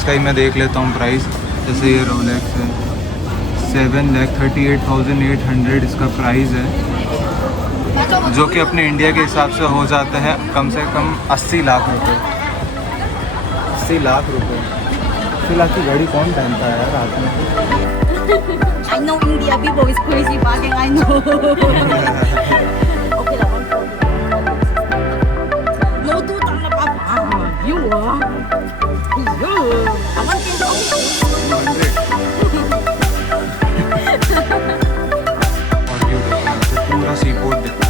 इसका ही मैं देख लेता हूँ प्राइस। जैसे ये रोलेक्स है 7,38,800 इसका प्राइस है, जो कि अपने इंडिया के हिसाब से हो जाता है कम से कम 80 लाख रुपए। 80 लाख रुपए, 80 लाख की घड़ी कौन पहनता है यार रात में। I know India people is crazy bargain, I know. Okay lah, 140. No, 2,000 pa. You ah. You. I want to know. और व्यू देखो, पूरा सी पोर्ट दिखता है।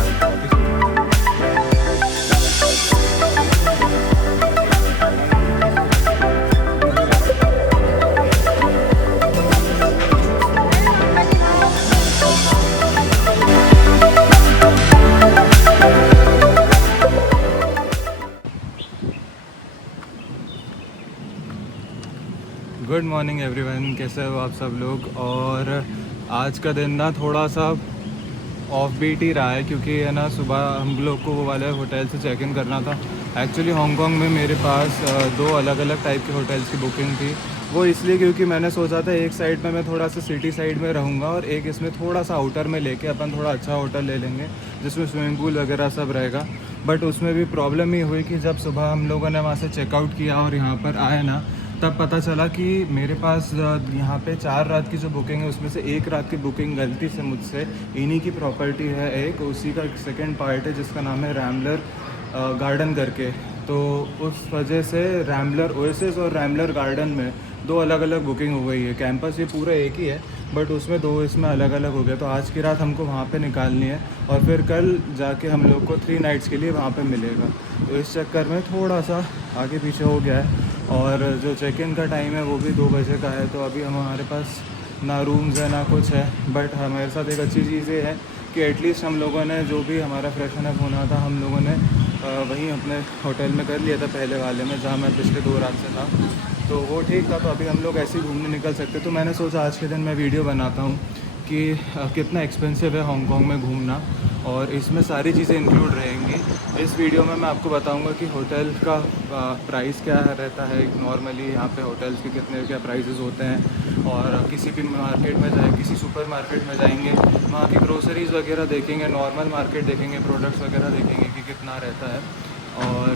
गुड मॉर्निंग एवरीवन, कैसे हो आप सब लोग। और आज का दिन ना थोड़ा सा ऑफ बीट ही रहा है, क्योंकि है ना सुबह हम लोग को वो वाले होटल से चेक इन करना था। एक्चुअली हांगकांग में मेरे पास दो अलग अलग टाइप के होटल्स की बुकिंग थी। वो इसलिए क्योंकि मैंने सोचा था एक साइड में मैं थोड़ा सा सिटी साइड में रहूँगा और एक इसमें थोड़ा सा आउटर में लेके अपन थोड़ा अच्छा होटल ले लेंगे जिसमें स्विमिंग पूल वगैरह सब रहेगा। बट उसमें भी प्रॉब्लम ये हुई कि जब सुबह हम लोगों ने वहाँ से चेकआउट किया और यहाँ पर आए ना, तब पता चला कि मेरे पास यहाँ पे 4 रात की जो बुकिंग है उसमें से 1 रात की बुकिंग गलती से मुझसे, इन्हीं की प्रॉपर्टी है एक, उसी का सेकंड पार्ट है जिसका नाम है रैम्बलर गार्डन करके। तो उस वजह से रैम्बलर ओएसिस और रैम्बलर गार्डन में 2 अलग अलग बुकिंग हो गई है। कैंपस ये पूरा एक ही है बट उसमें 2 इसमें अलग अलग हो गया। तो आज की रात हमको वहाँ पे निकालनी है और फिर कल जाके हम लोग को 3 नाइट्स के लिए वहाँ पे मिलेगा। तो इस चक्कर में थोड़ा सा आगे पीछे हो गया है। और जो चेक इन का टाइम है वो भी 2 बजे का है। तो अभी हमारे पास ना रूम्स है ना कुछ है। बट हमारे साथ एक अच्छी चीज़ ये है कि एटलीस्ट हम लोगों ने जो भी हमारा फ्रेशन अप होना था हम लोगों ने वहीं अपने होटल में कर लिया था पहले वाले में, जहाँ मैं पिछले 2 रात से था। तो वो ठीक था। तो अभी हम लोग ऐसे ही घूमने निकल सकते। तो मैंने सोचा आज के दिन मैं वीडियो बनाता हूँ कि कितना एक्सपेंसिव है हांगकांग में घूमना, और इसमें सारी चीज़ें इंक्लूड रहेंगी। इस वीडियो में मैं आपको बताऊंगा कि होटल का प्राइस क्या रहता है नॉर्मली, यहाँ पे होटल्स के कितने क्या प्राइसेस होते हैं, और किसी भी मार्केट में जाए, किसी सुपर मार्केट में जाएंगे वहाँ की ग्रोसरीज़ वगैरह देखेंगे, नॉर्मल मार्केट देखेंगे, प्रोडक्ट्स वगैरह देखेंगे कि कितना रहता है, और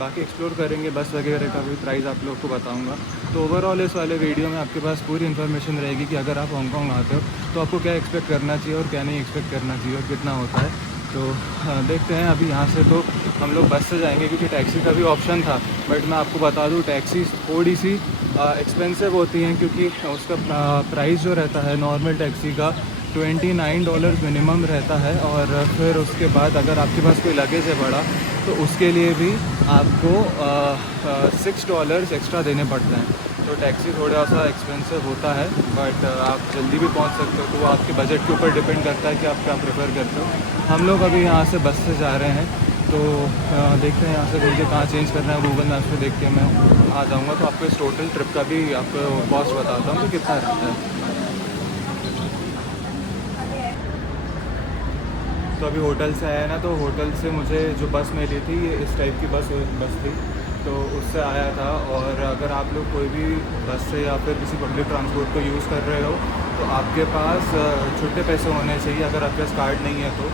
बाकी एक्सप्लोर करेंगे। बस वगैरह का भी प्राइस आप लोग को बताऊंगा। तो ओवरऑल इस वाले वीडियो में आपके पास पूरी इन्फॉर्मेशन रहेगी कि अगर आप हांगकांग आते हो तो आपको क्या एक्सपेक्ट करना चाहिए और क्या नहीं एक्सपेक्ट करना चाहिए और कितना होता है। तो देखते हैं। अभी यहाँ से तो हम लोग बस से जाएंगे क्योंकि टैक्सी का भी ऑप्शन था, बट मैं आपको बता दूँ टैक्सी थोड़ी सी एक्सपेंसिव होती हैं, क्योंकि उसका प्राइस जो रहता है नॉर्मल टैक्सी का $29 मिनिमम रहता है। और फिर उसके बाद अगर आपके पास कोई लगेज है बड़ा तो उसके लिए भी आपको $6 एक्स्ट्रा देने पड़ते हैं। तो टैक्सी थोड़ा सा एक्सपेंसिव होता है, बट आप जल्दी भी पहुंच सकते हो। तो वो आपके बजट के ऊपर डिपेंड करता है कि आप क्या प्रेफर करते हो। हम लोग अभी यहाँ से बस से जा रहे हैं, तो देखते हैं यहाँ से मुझे कहाँ चेंज करना है। गूगल मैप्स पे देख के मैं आ जाऊँगा तो आपको इस टोटल ट्रिप का भी आपको कॉस्ट बताता हूँ कि कितना रहता है। तो अभी होटल से आया ना, तो होटल से मुझे जो बस मिली थी ये इस टाइप की बस थी, तो उससे आया था। और अगर आप लोग कोई भी बस से या फिर किसी पब्लिक ट्रांसपोर्ट को यूज़ कर रहे हो तो आपके पास छोटे पैसे होने चाहिए अगर आपके पास कार्ड नहीं है तो।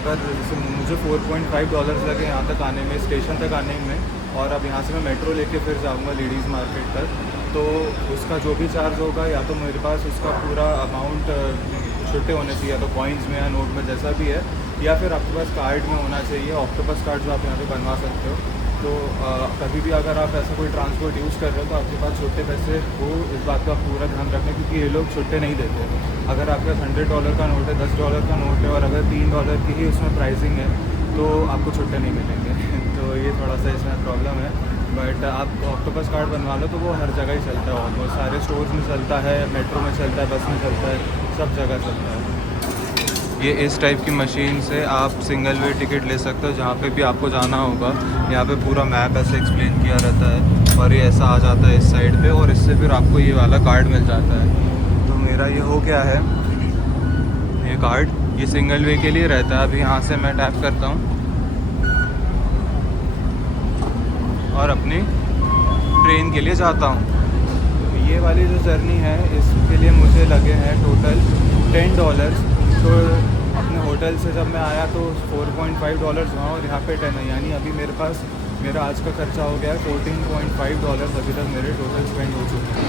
अगर जैसे मुझे $4.5 लगे यहाँ तक आने में, स्टेशन तक आने में, और अब यहाँ से मैं मेट्रो लेके फिर जाऊँगा लेडीज़ मार्केट तक, तो उसका जो भी चार्ज होगा या तो मेरे पास उसका पूरा अमाउंट छुट्टे होने चाहिए, या तो कॉइन्स में या नोट में जैसा भी है, या फिर आपके पास कार्ड में होना चाहिए, ऑक्टोपस कार्ड जो आप यहाँ पे बनवा सकते हो। तो कभी भी अगर आप ऐसा कोई ट्रांसपोर्ट यूज़ कर रहे हो तो आपके पास छोटे पैसे हो, इस बात का पूरा ध्यान रखना, क्योंकि ये लोग छुट्टे नहीं देते। अगर आपके पास $100 का नोट है, $10 का नोट है, और अगर $3 की ही उसमें प्राइसिंग है तो आपको छुट्टे नहीं मिलेंगे। तो ये थोड़ा सा इसमें प्रॉब्लम है। बट आप ऑक्टोपस कार्ड बनवा लो तो वो हर जगह ही चलता है, ऑलमोस्ट सारे स्टोर्स में चलता है, मेट्रो में चलता है, बस में चलता है, सब जगह चलता है। ये इस टाइप की मशीन से आप सिंगल वे टिकट ले सकते हो जहाँ पे भी आपको जाना होगा। यहाँ पे पूरा मैप ऐसे एक्सप्लेन किया रहता है और ये ऐसा आ जाता है इस साइड पे, और इससे फिर आपको ये वाला कार्ड मिल जाता है। तो मेरा ये हो गया है ये कार्ड, ये सिंगल वे के लिए रहता है। अभी यहाँ से मैं टैप करता हूँ और अपनी ट्रेन के लिए जाता हूँ। ये वाली जो जर्नी है इसके लिए मुझे लगे हैं टोटल $10। तो अपने होटल से जब मैं आया तो $4.5 वहाँ और यहाँ पे 10 है, यानी अभी मेरे पास मेरा आज का खर्चा हो गया है $14.5। अभी तक मेरे टोटल स्पेंड हो चुके हैं।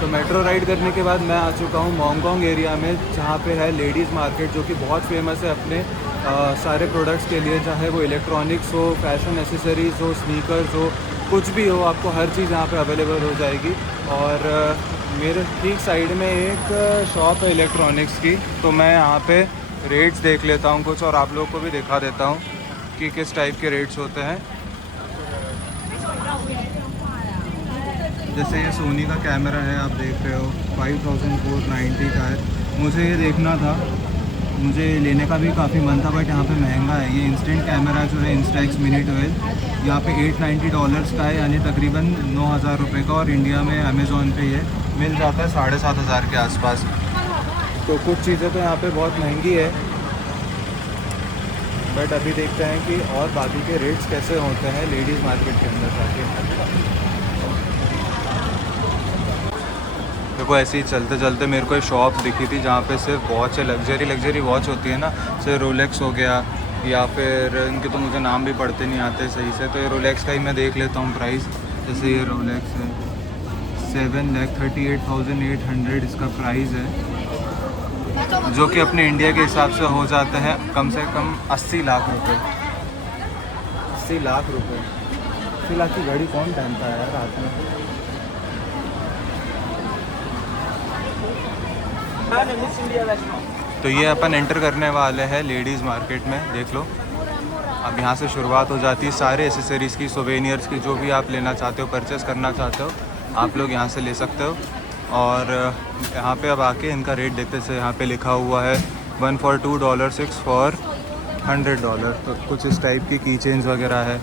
तो मेट्रो राइड करने के बाद मैं आ चुका हूँ मोंगकोंग एरिया में, जहाँ पे है लेडीज़ मार्केट, जो कि बहुत फेमस है अपने सारे प्रोडक्ट्स के लिए, चाहे वो इलेक्ट्रॉनिक्स हो, फैशन एसेसरीज़ हो, स्नीकर्स हो, कुछ भी हो, आपको हर चीज़ यहाँ पे अवेलेबल हो जाएगी। और मेरे ठीक साइड में एक शॉप है इलेक्ट्रॉनिक्स की, तो मैं यहाँ पे रेट्स देख लेता हूँ कुछ, और आप लोगों को भी दिखा देता हूँ कि किस टाइप के रेट्स होते हैं। जैसे ये सोनी का कैमरा है, आप देख रहे हो 5490 का है। मुझे ये देखना था, मुझे लेने का भी काफ़ी मन था, बट यहाँ पे महंगा है। ये इंस्टेंट कैमरा जो है इंस्टेक्स मिनी 12, यहाँ पे $890 का है, यानी तकरीबन 9000 रुपये का। और इंडिया में अमेज़ोन पे ये मिल जाता है 7500 के आसपास। तो कुछ चीज़ें तो यहाँ पे बहुत महंगी है, बट अभी देखते हैं कि और बाकी के रेट्स कैसे होते हैं लेडीज़ मार्केट के अंदर जाके। देखो ऐसे ही चलते चलते मेरे को एक शॉप दिखी थी जहाँ पे सिर्फ वॉच है, लग्जरी वॉच होती है ना, जैसे रोलेक्स हो गया, या फिर इनके तो मुझे नाम भी पढ़ते नहीं आते सही से, तो ये रोलेक्स का ही मैं देख लेता हूँ प्राइस। जैसे ये रोलेक्स है 7,38,800 इसका प्राइस है, जो कि अपने इंडिया के हिसाब से हो जाता है कम से कम 80 लाख रुपये। 80 लाख रुपये, 80 लाख की घड़ी कौन पहनता है यार रात में। तो ये अपन एंटर करने वाले हैं लेडीज़ मार्केट में, देख लो। अब यहाँ से शुरुआत हो जाती है सारे एसेसरीज़ की, सोवेनियर्स की, जो भी आप लेना चाहते हो, परचेज़ करना चाहते हो, आप लोग यहाँ से ले सकते हो। और यहाँ पे अब आके इनका रेट देखते से यहाँ पे लिखा हुआ है 1 for $2, 6 for $100। तो कुछ इस टाइप की की चेन्स वगैरह है,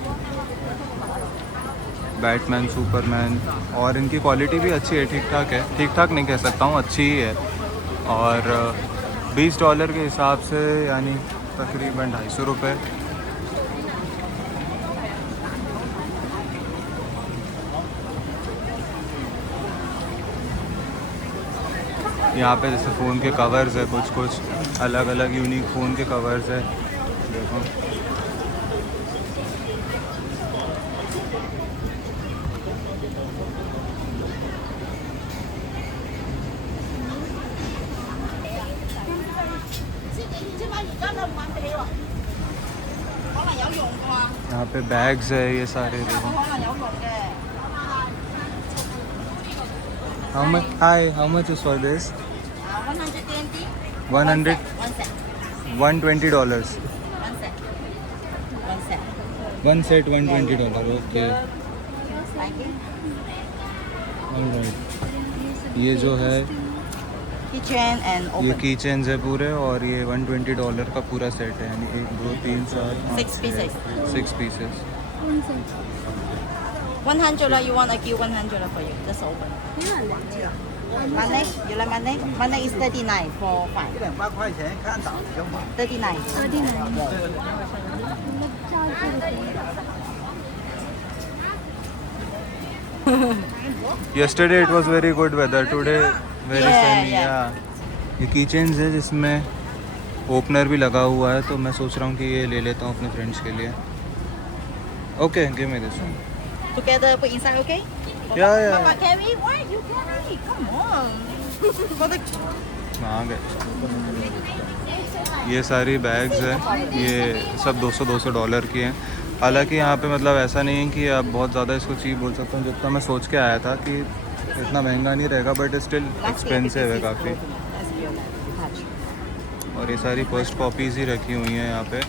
बैटमैन, सुपरमैन, और इनकी क्वालिटी भी अच्छी है, ठीक ठाक है, ठीक ठाक नहीं कह सकता हूँ, अच्छी ही है। और $20 के हिसाब से यानी तकरीबन 250 रुपये। यहाँ पे जैसे फ़ोन के कवर्स है, कुछ अलग अलग यूनिक फ़ोन के कवर्स है, देखो। यहाँ पे बैग्स है ये सारे, देखो। How much is for this? 120. $120. One set $120. Okay. Alright. ये जो है Kitchen and ये open. की चेन्स है पूरे, और ये $120 का पूरा सेट है, यानी 1 2 3 4 6 pieces. 6 pieces। 100 you want, I give 100 for you. Just open. Money? You like money? Money is 39 for 5. 8块钱看档行吗？ 39. Yesterday it was very good weather. Today very Yeah, sunny. yeah. Yeah. ये की चेन्स है जिसमें opener भी लगा हुआ है, तो मैं सोच रहा हूँ कि ये ले लेता हूँ अपने फ्रेंड्स के लिए। Okay, give me this one. Together put inside, okay? Yeah, yeah. Papa, carry? Why you carry? Come on. For the... आ गए। ये सारी बैग्स हैं, ये सब $200 की हैं। हालांकि यहाँ पे मतलब ऐसा नहीं है कि आप बहुत ज़्यादा इसको चीप बोल सकते हो, जितना मैं सोच के आया था कि इतना महंगा नहीं रहेगा, बट स्टिल एक्सपेंसिव है काफ़ी। और ये सारी फर्स्ट कॉपीज़ ही रखी हुई हैं यहाँ पे।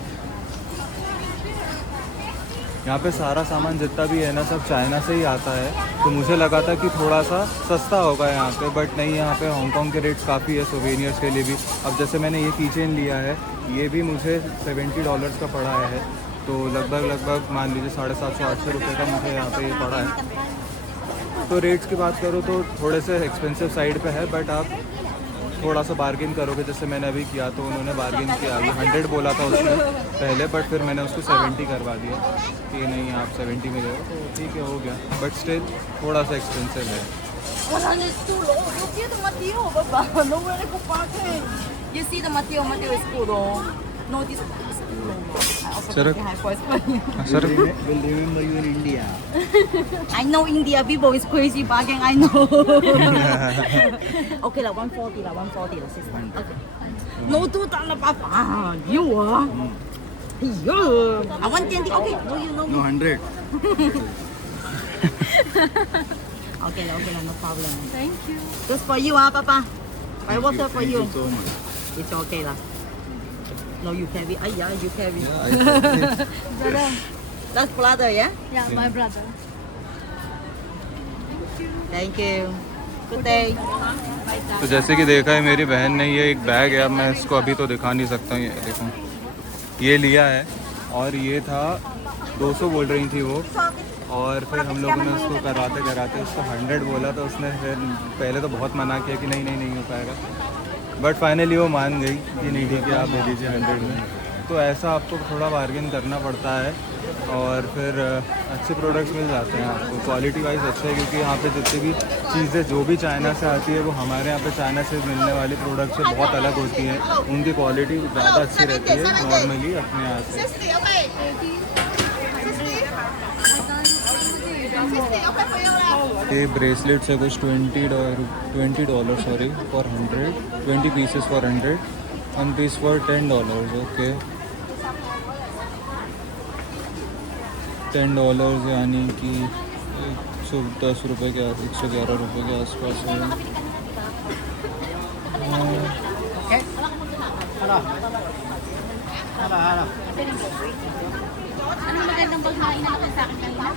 यहाँ पे सारा सामान जितना भी है ना सब चाइना से ही आता है, तो मुझे लगा था कि थोड़ा सा सस्ता होगा यहाँ पे, बट नहीं, यहाँ पे हांगकांग के रेट्स काफ़ी है सोवेनियर्स के लिए भी। अब जैसे मैंने ये कीचेन लिया है, ये भी मुझे $70 का पड़ा है, तो लगभग मान लीजिए 750-800 रुपये का मुझे यहाँ पे ये पड़ा है। तो रेट्स की बात करो तो थोड़े से एक्सपेंसिव साइड पे है, बट आप थोड़ा सा बार्गेन करोगे, जैसे मैंने अभी किया तो उन्होंने बार्गेन किया, अभी 100 बोला था उसने पहले, बट फिर मैंने उसको 70 करवा दिया कि नहीं आप 70 में गए, तो ठीक है, हो गया, बट स्टिल थोड़ा सा एक्सपेंसिव है। 100 is too low. You see the material, Baba. Nowhere to go parking. You see the material is good, oh. No, this is too low. I also Sir, think high price for you. Sir Will remember you in India. I know India people is crazy bargain. I know. Okay, lah 140 lah, 140 lah, sister. Okay. No, 200 lah, Papa. You ah. Yo. I want 120. Okay. No, you know. No 100. Okay lah, no problem. Thank you. Just for you ah, Papa. I water for Thank you. you so much. It's okay lah. No, you carry. Yeah, you carry. Brother. That's brother, yeah? Yeah, my brother. Thank you. Good day. तो जैसे कि देखा है मेरी बहन ने, ये एक बैग है, अब मैं इसको अभी तो दिखा नहीं सकता, ये देखो, ये लिया है, और ये था 200 बोल रही थी वो, और फिर हम लोगों ने उसको कराते उसको 100 बोला, तो उसने फिर पहले तो बहुत मना किया कि नहीं हो पाएगा, बट फाइनली वो मान गई कि नहीं ठीक है आप दे दीजिए 100 में। तो ऐसा आपको थोड़ा बार्गेन करना पड़ता है, और फिर अच्छे प्रोडक्ट्स मिल जाते हैं आपको, क्वालिटी वाइज अच्छे है, क्योंकि यहाँ पे जितनी भी चीज़ें जो भी चाइना से आती है वो हमारे यहाँ पे चाइना से मिलने वाली प्रोडक्ट से बहुत अलग होती हैं, उनकी क्वालिटी ज़्यादा अच्छी रहती है नॉर्मली अपने यहाँ से। ये ब्रेसलेट्स है कुछ $20 sorry for 100, 20 pieces for 100, 1 piece for $10। Okay, $10 यानी कि 110 रुपये के 111 रुपये के आसपास है। Anong magandang pagkain na sa akin kanina?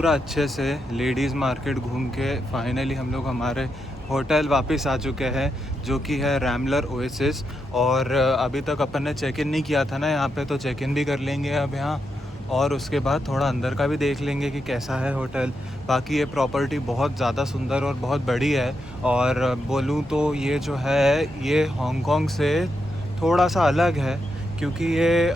पूरा अच्छे से लेडीज़ मार्केट घूम के फाइनली हम लोग हमारे होटल वापस आ चुके हैं, जो कि है रैमलर ओएसिस। और अभी तक अपन ने चेक इन नहीं किया था ना यहाँ पे, तो चेक इन भी कर लेंगे अब यहाँ, और उसके बाद थोड़ा अंदर का भी देख लेंगे कि कैसा है होटल। बाकी ये प्रॉपर्टी बहुत ज़्यादा सुंदर और बहुत बड़ी है, और बोलूँ तो ये जो है ये हांगकांग से थोड़ा सा अलग है, क्योंकि ये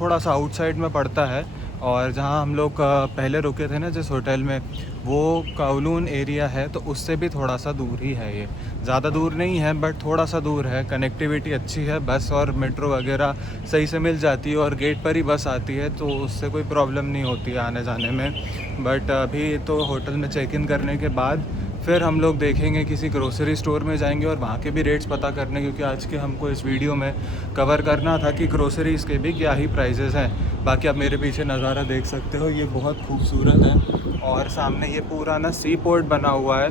थोड़ा सा आउटसाइड में पड़ता है। और जहाँ हम लोग पहले रुके थे ना जिस होटल में, वो कावलून एरिया है, तो उससे भी थोड़ा सा दूर ही है। ये ज़्यादा दूर नहीं है बट थोड़ा सा दूर है। कनेक्टिविटी अच्छी है, बस और मेट्रो वगैरह सही से मिल जाती है, और गेट पर ही बस आती है, तो उससे कोई प्रॉब्लम नहीं होती है आने जाने में। बट अभी तो होटल में चेक इन करने के बाद फिर हम लोग देखेंगे, किसी ग्रोसरी स्टोर में जाएंगे और वहाँ के भी रेट्स पता करने, क्योंकि आज के हमको इस वीडियो में कवर करना था कि ग्रोसरीज़ के भी क्या ही प्राइजेस हैं। बाकी आप मेरे पीछे नज़ारा देख सकते हो, ये बहुत खूबसूरत है। और सामने ये पूरा ना सी पोर्ट बना हुआ है,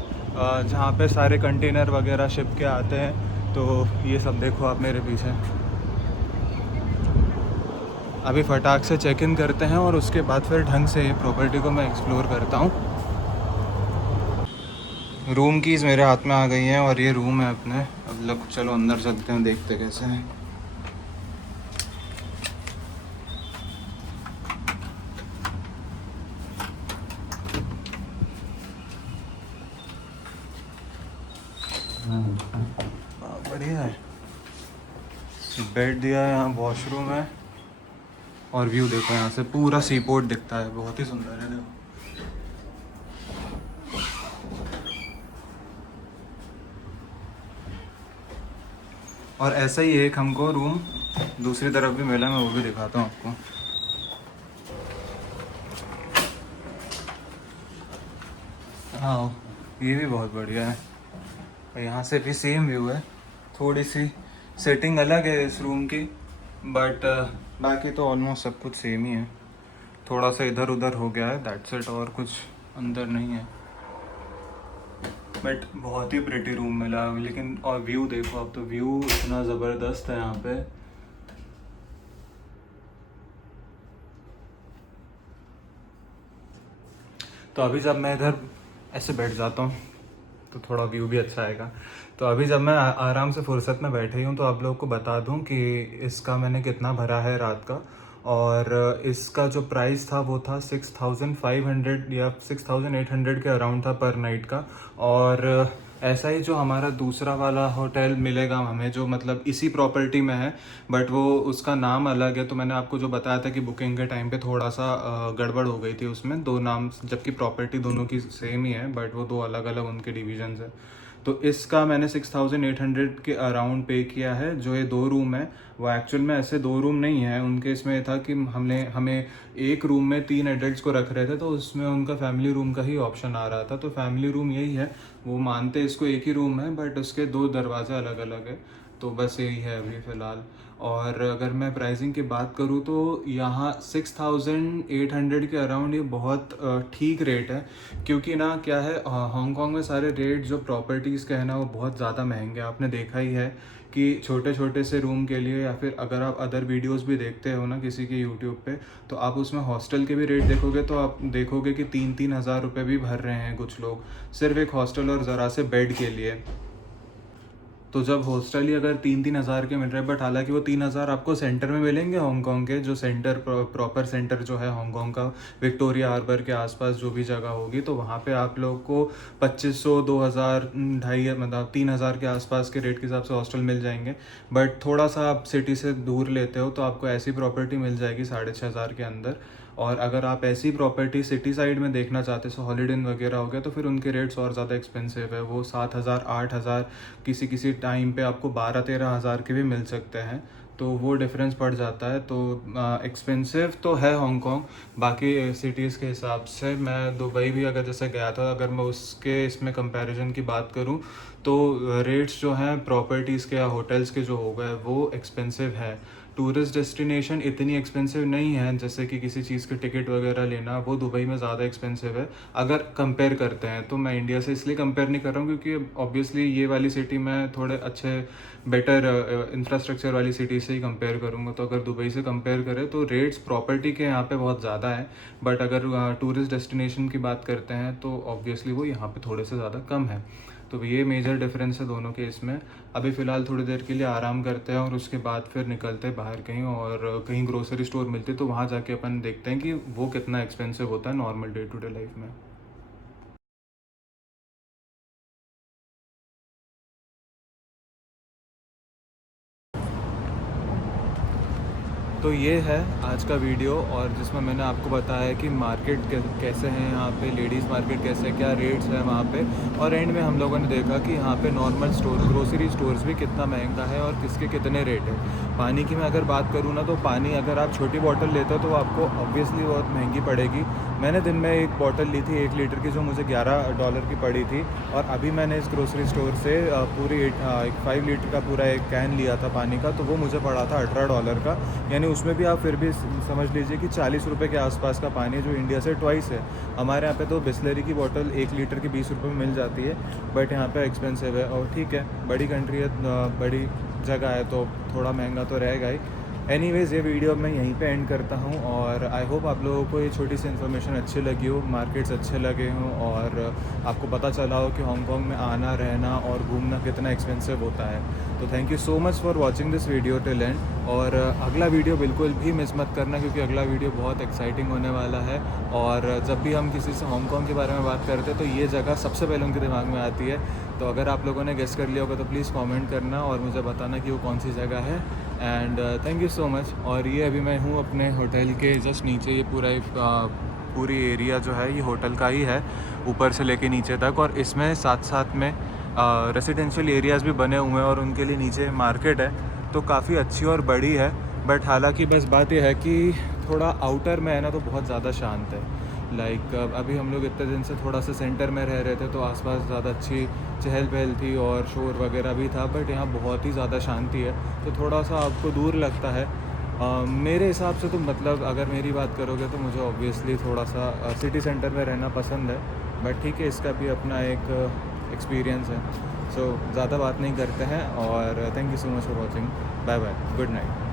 जहाँ पे सारे कंटेनर वगैरह शिप के आते हैं। तो ये सब देखो आप मेरे पीछे। अभी फटाक से चेक इन करते हैं और उसके बाद फिर ढंग से प्रॉपर्टी को मैं एक्सप्लोर करता हूँ। रूम कीज़ मेरे हाथ में आ गई हैं और ये रूम है अपने। अब लोग चलो अंदर चलते हैं, देखते कैसे हैं। बढ़िया है, बेड दिया है, यहाँ वॉशरूम है, और व्यू देखो यहाँ से पूरा सी पोर्ट दिखता है, बहुत ही सुंदर है। देखो और ऐसा ही एक हमको रूम दूसरी तरफ भी मिला, मैं वो भी दिखाता हूँ आपको। हाँ, ये भी बहुत बढ़िया है, और यहाँ से भी सेम व्यू है। थोड़ी सी सेटिंग अलग है इस रूम की, बट बाकी तो ऑलमोस्ट सब कुछ सेम ही है। थोड़ा सा इधर उधर हो गया है, दैट्स इट, और कुछ अंदर नहीं है। बट बहुत ही प्रिटी रूम मिला। लेकिन और व्यू देखो, अब तो व्यू इतना ज़बरदस्त है यहाँ पे। तो अभी जब मैं इधर ऐसे बैठ जाता हूँ तो थोड़ा व्यू भी अच्छा आएगा। तो अभी जब मैं आराम से फुर्सत में बैठे हूँ, तो आप लोगों को बता दूँ कि इसका मैंने कितना भरा है रात का। और इसका जो प्राइस था वो था 6500 या 6800 के अराउंड था पर नाइट का। और ऐसा ही जो हमारा दूसरा वाला होटल मिलेगा हमें, जो मतलब इसी प्रॉपर्टी में है बट वो उसका नाम अलग है। तो मैंने आपको जो बताया था कि बुकिंग के टाइम पे थोड़ा सा गड़बड़ हो गई थी उसमें, दो नाम, जबकि प्रॉपर्टी दोनों की सेम ही है बट वो दो अलग अलग उनके डिविजन्स हैं। तो इसका मैंने 6800 के अराउंड पे किया है। जो ये दो रूम है वो एक्चुअल में ऐसे दो रूम नहीं है उनके। इसमें था कि हमें एक रूम में 3 एडल्ट्स को रख रहे थे, तो उसमें उनका फैमिली रूम का ही ऑप्शन आ रहा था। तो फैमिली रूम यही है, वो मानते इसको एक ही रूम है बट उसके दो दरवाजे अलग अलग है। तो बस यही है अभी फ़िलहाल। और अगर मैं प्राइसिंग की बात करूँ तो यहाँ 6800 के अराउंड ये बहुत ठीक रेट है। क्योंकि ना क्या है, हांगकांग में सारे रेट जो प्रॉपर्टीज़ के हैं ना वो बहुत ज़्यादा महंगे हैं। आपने देखा ही है कि छोटे छोटे से रूम के लिए, या फिर अगर आप अदर वीडियोस भी देखते हो ना किसी के यूट्यूब पे, तो आप उसमें हॉस्टल के भी रेट देखोगे तो आप देखोगे कि 3-3 हज़ार रुपये भी भर रहे हैं कुछ लोग सिर्फ एक हॉस्टल और ज़रा से बेड के लिए। तो जब हॉस्टल ही अगर 3-3 हज़ार के मिल रहे हैं, बट हालांकि वो 3 हज़ार आपको सेंटर में मिलेंगे हांगकांग के, जो सेंटर प्रॉपर सेंटर जो है हांगकांग का, विक्टोरिया हार्बर के आसपास जो भी जगह होगी, तो वहाँ पे आप लोग को 2500, 2000, 2,500 मतलब 3,000 के आसपास के रेट के हिसाब से हॉस्टल मिल जाएंगे। बट थोड़ा सा आप सिटी से दूर लेते हो तो आपको ऐसी प्रॉपर्टी मिल जाएगी 6,500 के अंदर। और अगर आप ऐसी प्रॉपर्टी सिटी साइड में देखना चाहते हो, हॉलीडे इन वगैरह हो गया, तो फिर उनके रेट्स और ज़्यादा एक्सपेंसिव है। वो 7,000, 8,000, किसी किसी टाइम पे आपको 12-13 हज़ार के भी मिल सकते हैं। तो वो डिफरेंस पड़ जाता है। तो एक्सपेंसिव तो है हांगकांग बाकी सिटीज़ के हिसाब से। मैं दुबई भी अगर जैसे गया था, अगर मैं उसके इसमें कंपैरिजन की बात करूं तो रेट्स जो हैं प्रॉपर्टीज़ के या होटल्स के जो हो गए वो एक्सपेंसिव है। टूरिस्ट डेस्टिनेशन इतनी एक्सपेंसिव नहीं है जैसे कि किसी चीज़ की टिकट वगैरह लेना, वो दुबई में ज़्यादा एक्सपेंसिव है अगर कंपेयर करते हैं। तो मैं इंडिया से इसलिए कंपेयर नहीं कर रहा हूँ क्योंकि ऑब्वियसली ये वाली सिटी मैं थोड़े अच्छे बेटर इंफ्रास्ट्रक्चर वाली सिटी से ही कंपेयर करूँगा। तो अगर दुबई से कंपेयर करें तो रेट्स प्रॉपर्टी के यहाँ पे बहुत ज़्यादा है, बट अगर टूरिस्ट डेस्टिनेशन की बात करते हैं तो ऑब्वियसली वो यहाँ पे थोड़े से ज़्यादा कम है। तो ये मेजर डिफरेंस है दोनों के इसमें। अभी फ़िलहाल थोड़ी देर के लिए आराम करते हैं और उसके बाद फिर निकलते हैं बाहर कहीं, और कहीं ग्रोसरी स्टोर मिलती है तो वहाँ जाके अपन देखते हैं कि वो कितना एक्सपेंसिव होता है normal day to day life में। तो ये है आज का वीडियो, और जिसमें मैंने आपको बताया कि मार्केट कैसे हैं यहाँ पे, लेडीज़ मार्केट कैसे है, क्या रेट्स है वहाँ पे, और एंड में हम लोगों ने देखा कि यहाँ पे नॉर्मल स्टोर ग्रोसरी स्टोर्स भी कितना महंगा है और किसके कितने रेट है। पानी की मैं अगर बात करूँ ना, तो पानी अगर आप छोटी बॉटल लेते हो तो आपको ऑब्वियसली बहुत महंगी पड़ेगी। मैंने दिन में एक बॉटल ली थी 1 लीटर की जो मुझे $11 की पड़ी थी, और अभी मैंने इस ग्रोसरी स्टोर से पूरी 5 लीटर का पूरा एक कैन लिया था पानी का, तो वो मुझे पड़ा था $18 का। यानी उसमें भी आप फिर भी समझ लीजिए कि 40 रुपये के आसपास का पानी, जो इंडिया से ट्वाइस है। हमारे यहाँ पे तो बिस्लरी की बोतल 1 लीटर की 20 रुपये में मिल जाती है, बट यहाँ पे एक्सपेंसिव है। और ठीक है, बड़ी कंट्री है, बड़ी जगह है, तो थोड़ा महंगा तो रहेगा ही। एनीवेज़ ये वीडियो मैं यहीं पे एंड करता हूँ, और आई होप आप लोगों को ये छोटी सी इन्फॉर्मेशन अच्छी लगी हो, मार्केट्स अच्छे लगे हों, और आपको पता चला हो कि हांगकांग में आना, रहना और घूमना कितना एक्सपेंसिव होता है। तो thank you so much for watching this video till and, और अगला वीडियो बिल्कुल भी मिस मत करना क्योंकि अगला वीडियो बहुत एक्साइटिंग होने वाला है। और जब भी हम किसी से हांगकांग के बारे में बात करते हैं तो ये जगह सबसे पहले उनके दिमाग में आती है। तो अगर आप लोगों ने गेस कर लिया होगा तो प्लीज़ कमेंट करना और मुझे बताना कि वो कौन सी जगह है। And thank you so much. और ये अभी मैं हूँ अपने होटल के जस्ट नीचे, ये पूरी एरिया जो है ये होटल का ही है, ऊपर से लेके नीचे तक, और इसमें साथ साथ में रेसिडेंशियल एरियाज़ भी बने हुए हैं और उनके लिए नीचे मार्केट है, तो काफ़ी अच्छी और बड़ी है। बट हालांकि बस बात यह है कि थोड़ा आउटर में है ना, तो बहुत ज़्यादा शांत है। लाइक अभी हम लोग इतने दिन से थोड़ा सा सेंटर में रह रहे थे तो आसपास ज़्यादा अच्छी चहल पहल थी और शोर वगैरह भी था, बट यहाँ बहुत ही ज़्यादा शांति है, तो थोड़ा सा आपको दूर लगता है। मेरे हिसाब से तो मतलब अगर मेरी बात करोगे तो मुझे ऑब्वियसली थोड़ा सा सिटी सेंटर में रहना पसंद है, बट ठीक है, इसका भी अपना एक एक्सपीरियंस है। सो ज़्यादा बात नहीं करते हैं, और thank you so much for watching. Bye bye, good night.